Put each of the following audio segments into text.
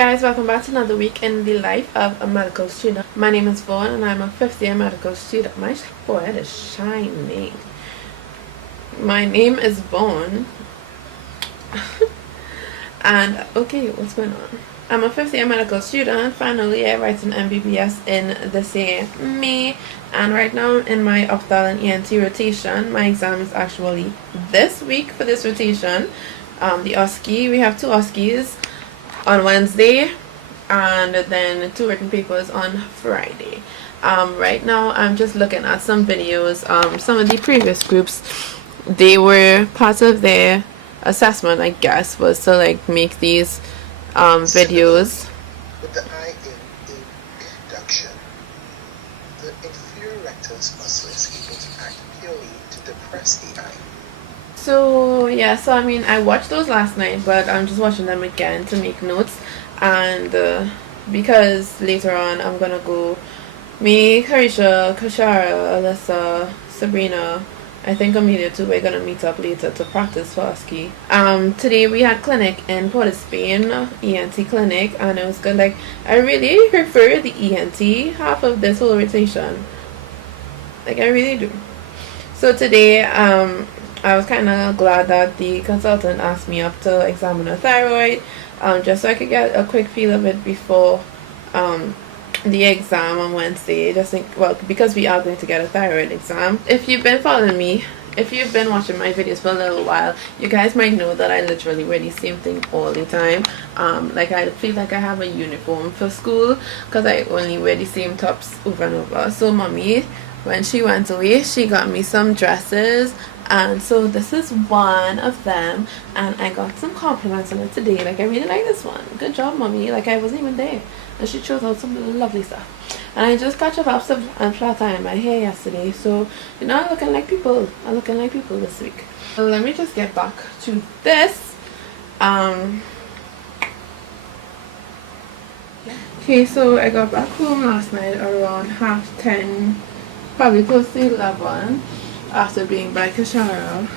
guys, welcome back to another week in the life of a medical student. My name is Vaughn and I'm a 5th year medical student. My forehead is shining. My name is Vaughn. And okay, what's going on? I'm a 5th year medical student, final year writing MBBS in the same May, and right now I'm in my OPHTHAL and ENT rotation. My exam is actually this week for this rotation. The OSCE, we have 2 OSCEs on Wednesday and then 2 written papers on Friday. Right now I'm just looking at some videos. Some of the previous groups, they part of their assessment, I guess, was to like make these videos. With the eye induction, the inferior rectus muscle is able to act purely to depress the eye. So yeah, so I mean, I watched those last night, but I'm just watching them again to make notes, and because later on I'm gonna go, me, Karisha, Kashara, Alyssa, Sabrina, I think Amelia too, we're gonna meet up later to practice for OSCE. Today we had clinic in Port of Spain, ENT clinic, and it was good. Like, I really prefer the ENT half of this whole rotation. Like, I really do. So today, I was kind of glad that the consultant asked me up to examine her thyroid, just so I could get a quick feel of it before the exam on Wednesday. Well, because we are going to get a thyroid exam. If you've been following me, if you've been watching my videos for a little while, you guys might know that I literally wear the same thing all the time. Like, I feel like I have a uniform for school because I only wear the same tops over and over. So mommy, when she went away, she got me some dresses, and so this is one of them, and I got some compliments on it today. Like, I really like this one. Good job, mommy. Like, I wasn't even there, and she chose out some lovely stuff. And I just catch up and flat iron my hair yesterday, so you know, I'm looking like people. I'm looking like people this week. So let me just get back to this. Okay, so I got back home last night around 10:30, probably close to 11, after being by Kashara.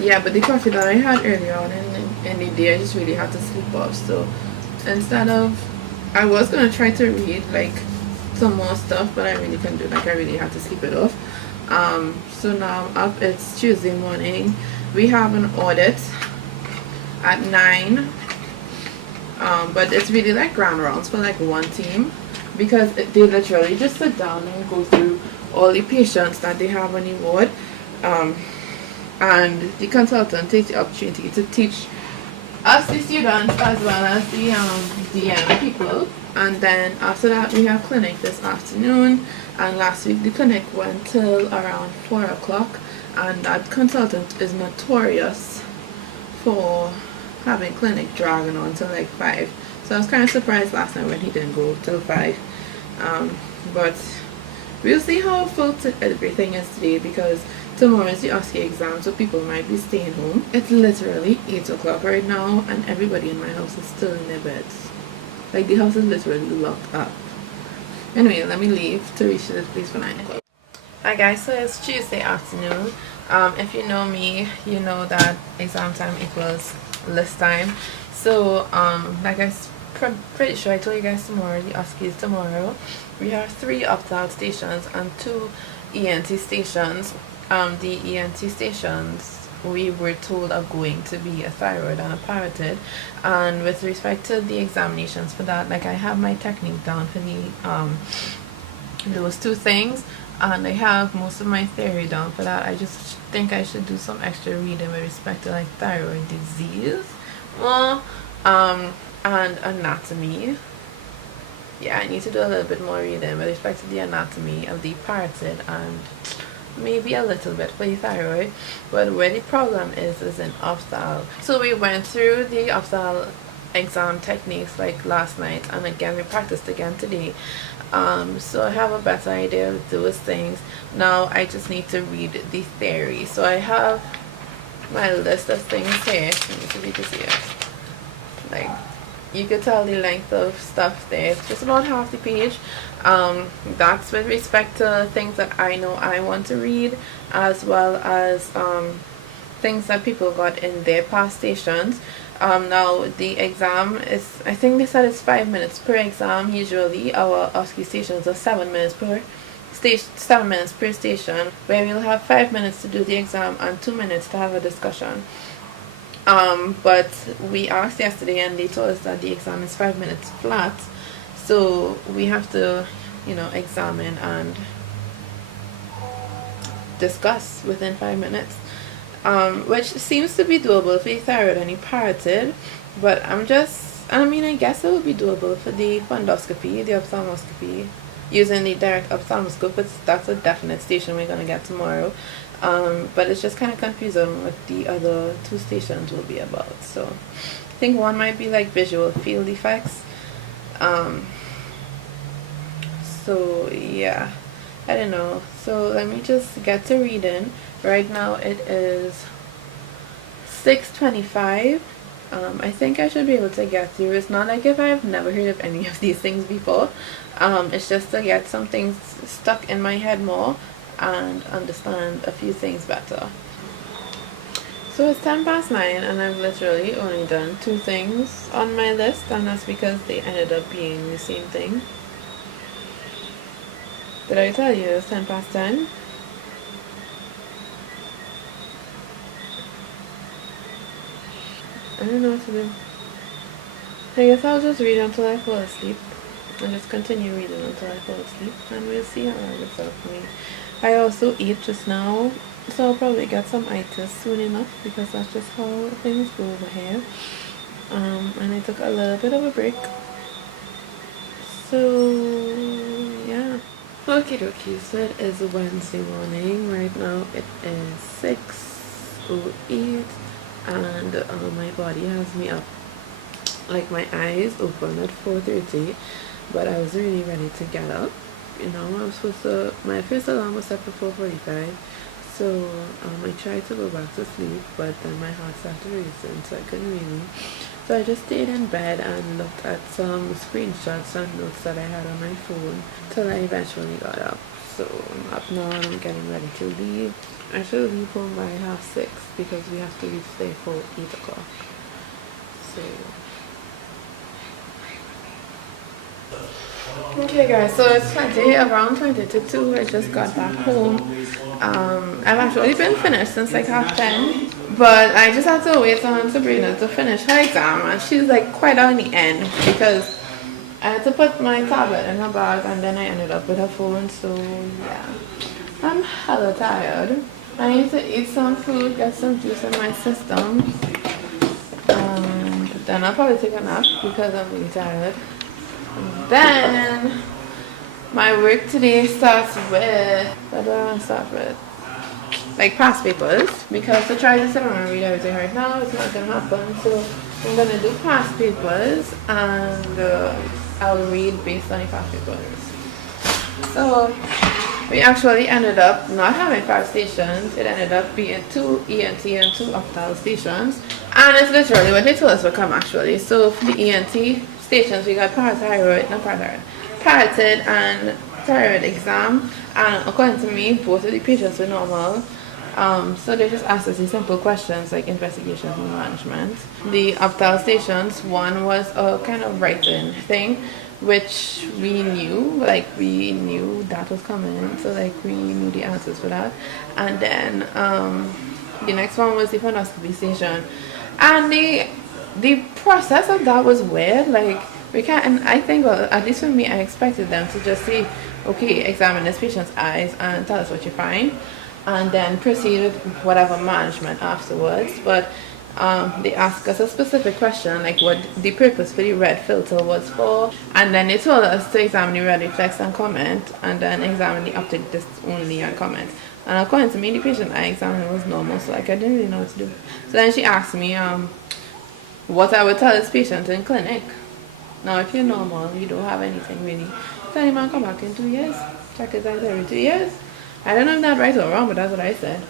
Yeah, but the coffee that I had earlier on in the day, I just really had to sleep off. So instead of, I was gonna try to read like some more stuff, but I really couldn't do it. Like, I really had to sleep it off. So now I'm up. It's Tuesday morning. We have an audit at 9. But it's really like grand rounds for like one team, because they literally just sit down and go through all the patients that they have on the ward, and the consultant takes the opportunity to teach us, the students, as well as the young people. And then after that we have clinic this afternoon, and last week the clinic went till around 4 o'clock, and that consultant is notorious for having clinic dragging on till like 5. So I was kind of surprised last night when he didn't go till 5. But we'll see how full everything is today, because tomorrow is the OSCE exam, so people might be staying home. It's literally 8 o'clock right now, and everybody in my house is still in their beds. Like, the house is literally locked up. Anyway, let me leave to reach this place for 9 o'clock. Hi guys, so it's Tuesday afternoon. If you know me, you know that exam time equals list time. So like I'm pretty sure I told you guys tomorrow, the OSCE is tomorrow. We have 3 OPHTHAL stations and 2 ENT stations. The ENT stations, we were told, are going to be a thyroid and a parotid. And with respect to the examinations for that, like, I have my technique down for the those 2 things, and I have most of my theory down for that. I just think I should do some extra reading with respect to like thyroid disease, and anatomy. Yeah, I need to do a little bit more reading with respect to the anatomy of the parotid, and maybe a little bit for the thyroid. But where the problem is in OPHTHAL. So we went through the OPHTHAL exam techniques like last night, and again we practiced again today. So I have a better idea of those things. Now I just need to read the theory. So I have my list of things here. Let me see if you can see it. Like, you could tell the length of stuff there. It's just about half the page. That's with respect to things that I know I want to read, as well as things that people got in their past stations. Now the exam is, I think they said it's 5 minutes per exam. Usually our OSCE stations are 7 minutes per station, 7 minutes per station, where we'll have 5 minutes to do the exam and 2 minutes to have a discussion. But we asked yesterday and they told us that the exam is 5 minutes flat, so we have to, examine and discuss within 5 minutes, which seems to be doable for the thyroid and the parotid, but I guess it would be doable for the fundoscopy, the ophthalmoscopy, using the direct ophthalmoscope, but that's a definite station we're going to get tomorrow. But it's just kind of confusing what the other two stations will be about. So I think one might be like visual field effects. So yeah, I don't know. So let me just get to reading. Right now it is 6:25. I think I should be able to get through. It's not like if I've never heard of any of these things before. It's just to get some things stuck in my head more and understand a few things better. So it's 9:10 and I've literally only done 2 things on my list, and that's because they ended up being the same thing. Did I tell you it's 10:10? I don't know what to do. I guess I'll just read until I fall asleep and just continue reading until I fall asleep, and we'll see how that works out for me. I also ate just now, so I'll probably get some itis soon enough because that's just how things go over here. And I took a little bit of a break. So yeah. Okay, so it is Wednesday morning. Right now it is 6:08 and my body has me up. Like my eyes open at 4:30, but I was really ready to get up. I was supposed to, my first alarm was set for 4:45, so I tried to go back to sleep, but then my heart started racing, so I couldn't really. So I just stayed in bed and looked at some screenshots and notes that I had on my phone till I eventually got up. So I'm up now and I'm getting ready to leave. I should leave home by 6:30 because we have to reach there for 8 o'clock. So okay guys, so it's around 20 to 2. I just got back home. I've actually been finished since like 10:30, but I just had to wait on Sabrina to finish her exam, and she's like quite on the end because I had to put my tablet in her bag and then I ended up with her phone. So yeah, I'm hella tired. I need to eat some food, get some juice in my system, and then I'll probably take a nap because I'm really tired. Then my work today starts with, what do I want to start with? Like past papers, because to try to sit down and read everything right now, it's not going to happen. So I'm going to do past papers and I'll read based on the past papers. So we actually ended up not having 5 stations. It ended up being 2 ENT and 2 OPHTHAL stations. And it's literally what they told us would come actually. So for the ENT stations, we got parotid and thyroid exam, and according to me, both of the patients were normal. So they just asked us these simple questions like investigations and management. The OPHTHAL stations, one was a kind of writing thing, which we knew that was coming, so like we knew the answers for that. And then the next one was the fundoscopy station, and the process of that was weird. Like we can't, and I think, well, at least for me, I expected them to just say, okay, examine this patient's eyes and tell us what you find, and then proceed with whatever management afterwards. But they asked us a specific question, like what the purpose for the red filter was for, and then they told us to examine the red reflex and comment, and then examine the optic disc only and comment. And according to me, the patient I examined was normal, so like I didn't really know what to do. So then she asked me what I would tell this patient in clinic. Now, if you're normal, you don't have anything really, tell him I'll come back in 2 years. Check his eyes every 2 years. I don't know if that's right or wrong, but that's what I said.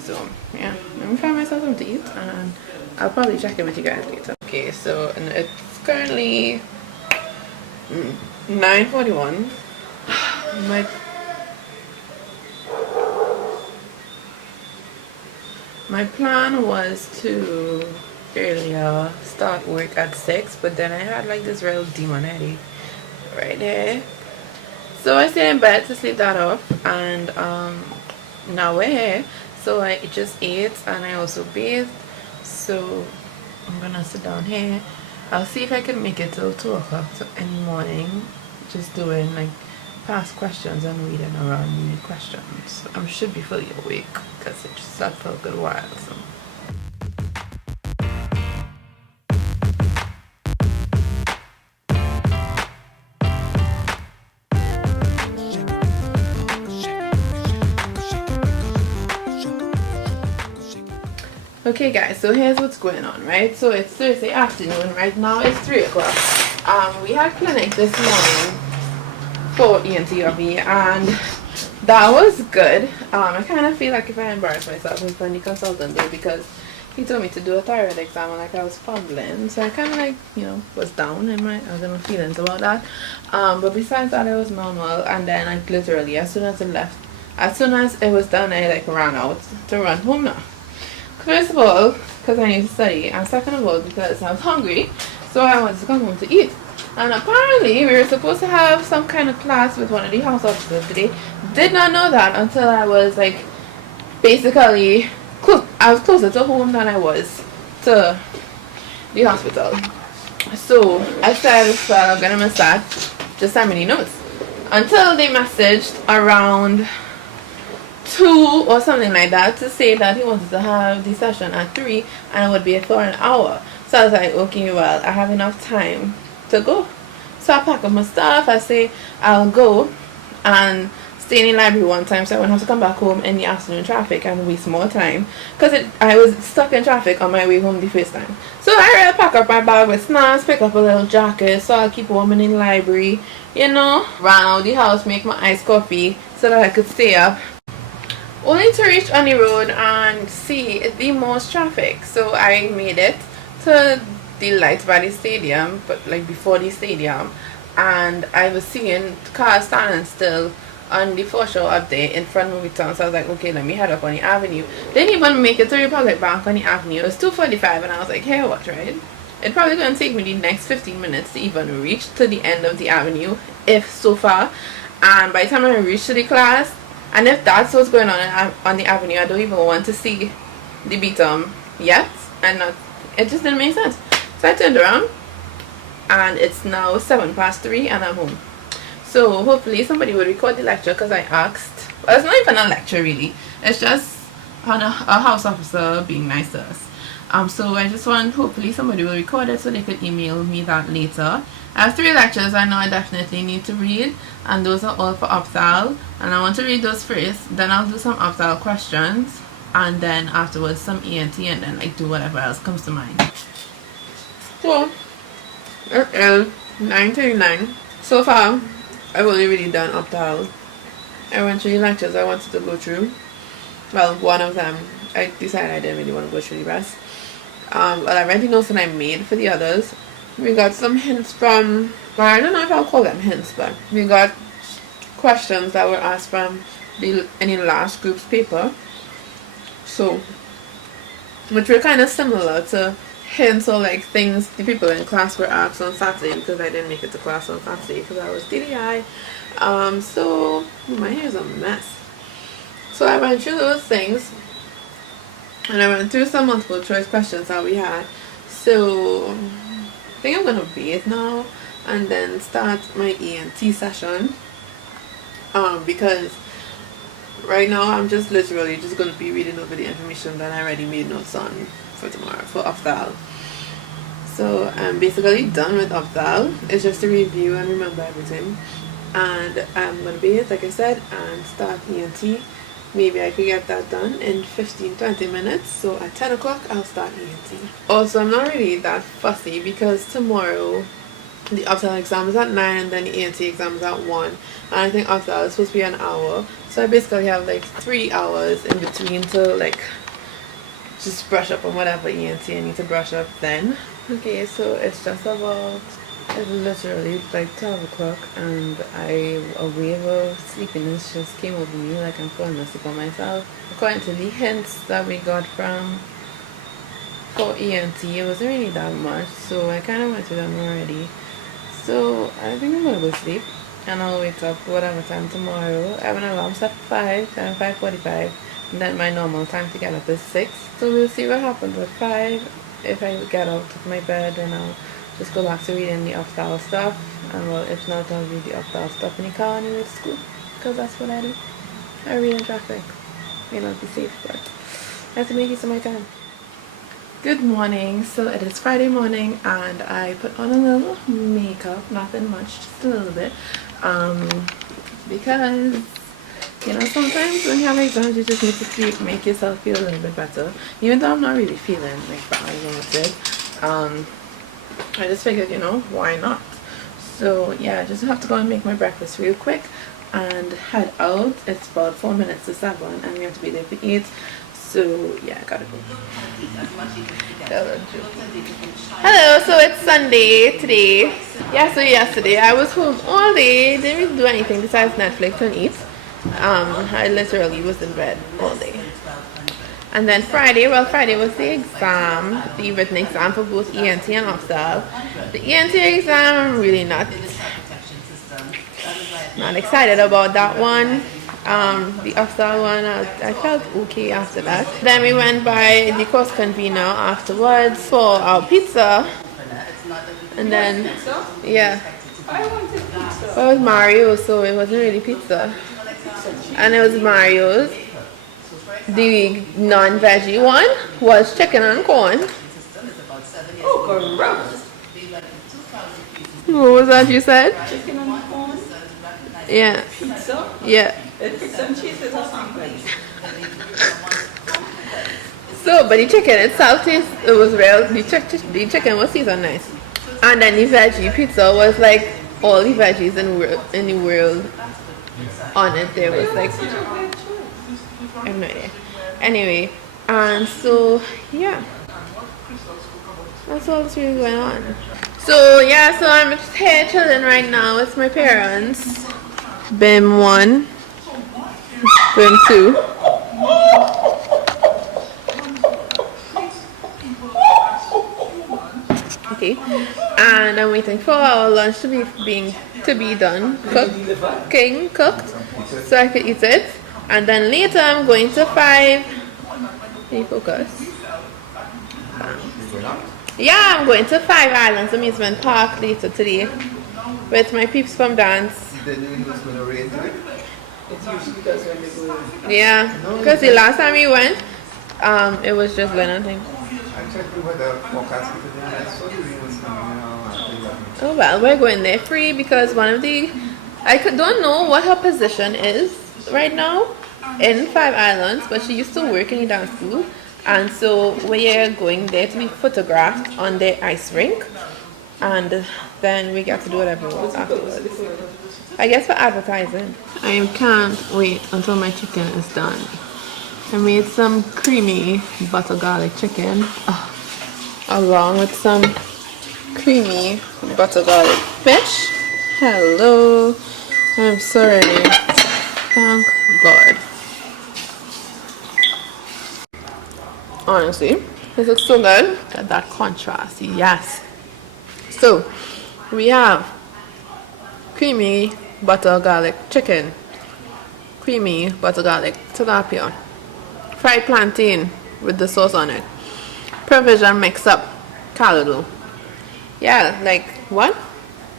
So yeah, let me find myself something to eat, and I'll probably check in with you guys later. Okay, so it's currently 9:41. My plan was to earlier, start work at 6, but then I had like this real demon headache right there. So I stayed in bed to sleep that off, and now we're here. So I just ate and I also bathed. So I'm gonna sit down here. I'll see if I can make it till 2 o'clock in the morning, just doing like past questions and reading around new questions. I should be fully awake because it just slept for a good while. So. Okay guys, so here's what's going on, right? So it's Thursday afternoon, right now it's 3 o'clock. We had clinic this morning for ENT and that was good. I kind of feel like if I embarrass myself in front of the consultant though, because he told me to do a thyroid exam and like I was fumbling, so I kind of like, you know, was down in my feelings about that. But besides that, it was normal. And then like literally as soon as it was done, I like ran out to run home now. First of all, because I need to study, and second of all, because I was hungry, so I wanted to come home to eat. And apparently, we were supposed to have some kind of class with one of the house officers today. Did not know that until I was like, basically, I was closer to home than I was to the hospital. So I said, well, I'm gonna miss that. Just send me the notes. Until they messaged around 2 or something like that to say that he wanted to have the session at 3 and it would be for an hour. So I was like, okay, well, I have enough time to go. So I pack up my stuff. I say I'll go and stay in the library one time so I won't have to come back home in the afternoon traffic and waste more time, because I was stuck in traffic on my way home the first time. So I pack up my bag with snacks, pick up a little jacket so I'll keep warm in the library, you know, run out the house, make my iced coffee so that I could stay up, only to reach on the road and see the most traffic. So I made it to the lights by the stadium, but like before the stadium, and I was seeing cars standing still on the foreshore up there in front of me town. So I was like, okay, let me head up on the avenue. Didn't even make it to Republic Bank on the avenue. It was 2:45 and I was like, hey, what, right? It's probably gonna take me the next 15 minutes to even reach to the end of the avenue, if so far. And by the time I reach to the class, and if that's what's going on the avenue, I don't even want to see the beatum yet. And it just didn't make sense. So I turned around and it's now 3:07 and I'm home. So hopefully somebody will record the lecture, because I asked. Well, it's not even a lecture really. It's just a house officer being nice to us. So I just want, hopefully somebody will record it so they could email me that later. I have 3 lectures I know I definitely need to read, and those are all for OPHTHAL, and I want to read those first, then I'll do some OPHTHAL questions, and then afterwards some ENT, and then like do whatever else comes to mind. So it is 9:39. So far I've only really done OPHTHAL. I went through the lectures I wanted to go through. Well, one of them I decided I didn't really want to go through the rest. But I read the notes that I made for the others. We got some hints from, well, I don't know if I'll call them hints, but we got questions that were asked from in the last group's paper. So, which were kind of similar to hints or like things the people in class were asked on Saturday, because I didn't make it to class on Saturday because I was DDI. So my hair is a mess. So I went through those things, and I went through some multiple choice questions that we had. So I think I'm gonna bathe now and then start my ENT session. Because right now I'm just literally just gonna be reading over the information that I already made notes on for tomorrow for OPHTHAL. So I'm basically done with OPHTHAL. It's just to review and remember everything. And I'm gonna bathe, like I said, and start ENT. Maybe I could get that done in 15-20 minutes. So at 10 o'clock I'll start ENT. Also, I'm not really that fussy because tomorrow the OPHTHAL exam is at 9 and then the ENT exam is at 1. And I think OPHTHAL is supposed to be an hour. So I basically have like 3 hours in between to like just brush up on whatever ENT I need to brush up then. Okay, so it's just about, it's literally like 12 o'clock and a wave of sleepiness just came over me, like I'm falling asleep on myself. According to the hints that we got from for ENT. It wasn't really that much, so I kind of went to them already. So I think I'm gonna go sleep, and I'll wake up whatever time tomorrow. I have an alarm set for 5 and 5:45, and then my normal time to get up is 6. So we'll see what happens at 5. If I get out of my bed, then I'll just go back to reading the OPHTHAL stuff, and well, if not, I'll read the OPHTHAL stuff in the car on the way to school, because that's what I do. I read in traffic. May not be safe, but I have to make use of my time. Good morning. So it is Friday morning, and I put on a little makeup, nothing much, just a little bit, because you know, sometimes when you have exams, you just need to make yourself feel a little bit better, even though I'm not really feeling like bad about it. I just figured, you know, why not? So yeah, I just have to go and make my breakfast real quick and head out. It's about 4 minutes to 7, and we have to be there for 8. So yeah, I gotta go. Hello, so it's Sunday today. Yeah, so yesterday I was home all day, didn't really do anything besides Netflix and eat. I literally was in bed all day. And then Friday, well, Friday was the exam, the written exam for both ENT and OPHTHAL. The ENT exam, I'm really not excited about that one. The OPHTHAL one, I felt okay after that. Then we went by the course convener afterwards for our pizza. And then, yeah. Well, it was Mario, so it wasn't really pizza. And it was Mario's. The non-veggie one was chicken and corn. Oh, gross. What was that you said? Chicken and corn? Yeah. Pizza? Yeah. It's some cheeses or something. So, but the chicken itself it was real. The chicken was seasoned nice. And then the veggie pizza was like all the veggies in the world on it. There was like, I have no idea. Anyway, and so yeah, that's all that's really going on. So yeah, so I'm just here chilling right now with my parents. BIM 1, BIM 2. Okay, and I'm waiting for our lunch to be done, cooked, so I can eat it. And then later I'm going to 5. Can you focus? Yeah, I'm going to 5 Islands Amusement Park later today with my peeps from dance. Then you was going to rain today? It's usually because when they go. Yeah, because the last time we went, it was just raining thing. I checked the weather forecast for today, and I saw the rain was coming after 11. Oh well, we're going there free because one of the, don't know what her position is right now in 5 Islands, but she used to work in the dance school, and so we're going there to be photographed on the ice rink, and then we get to do whatever we want afterwards. I guess for advertising. I can't wait until my chicken is done. I made some creamy butter garlic chicken along with some creamy butter garlic fish. Hello, I'm so ready. Thank God. Honestly, this looks so good. Got that contrast, yes. So we have creamy butter garlic chicken, creamy butter garlic tilapia, fried plantain with the sauce on it, provision mix up caldo. Yeah, like what?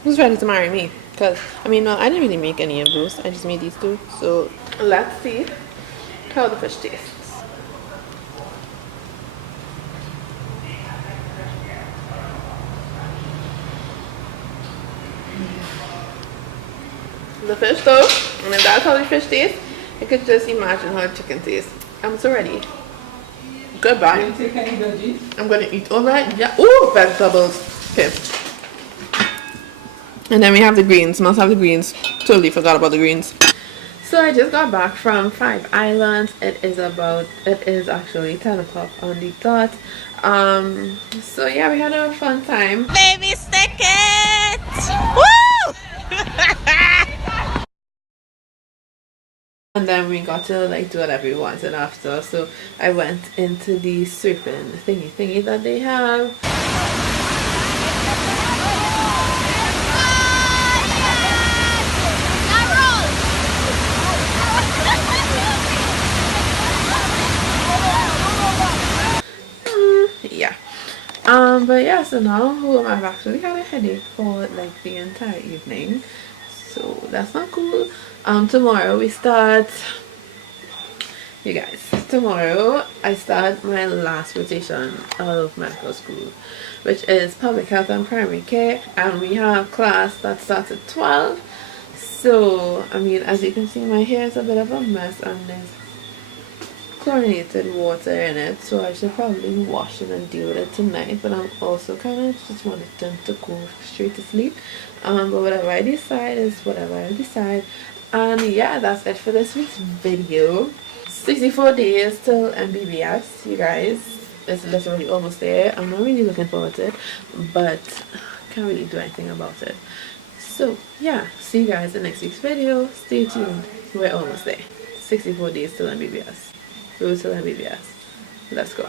Who's ready to marry me? Because I mean, no, I didn't really make any of those. I just made these two. So let's see how the fish tastes. The fish though, and if that's how the fish tastes, you could just imagine how chicken tastes. I'm so ready. Goodbye. You take any veggies? I'm gonna eat all right. Yeah. Ooh, vegetables. Okay. And then we have the greens. Must have the greens. Totally forgot about the greens. So I just got back from 5 Islands. It is actually 10 o'clock on the dot. So yeah, we had a fun time. Baby, stick it! Woo! And then we got to like do whatever we wanted after. So I went into the surfing thingy that they have. Yeah. But yeah, so now home I've actually had a headache for like the entire evening. So that's not cool. Tomorrow we start, you guys, tomorrow I start my last rotation of medical school, which is public health and primary care, and we have class that starts at 12. So I mean, as you can see, my hair is a bit of a mess and there's chlorinated water in it, so I should probably wash it and deal with it tonight. But I'm also kind of just wanted them to go straight to sleep. But whatever I decide is whatever I decide. And yeah, that's it for this week's video. 64 days till MBBS, you guys. It's literally almost there. I'm not really looking forward to it, but can't really do anything about it. So yeah, see you guys in next week's video. Stay tuned. We're almost there. 64 days till MBBS. Road to MBBS. Let's go.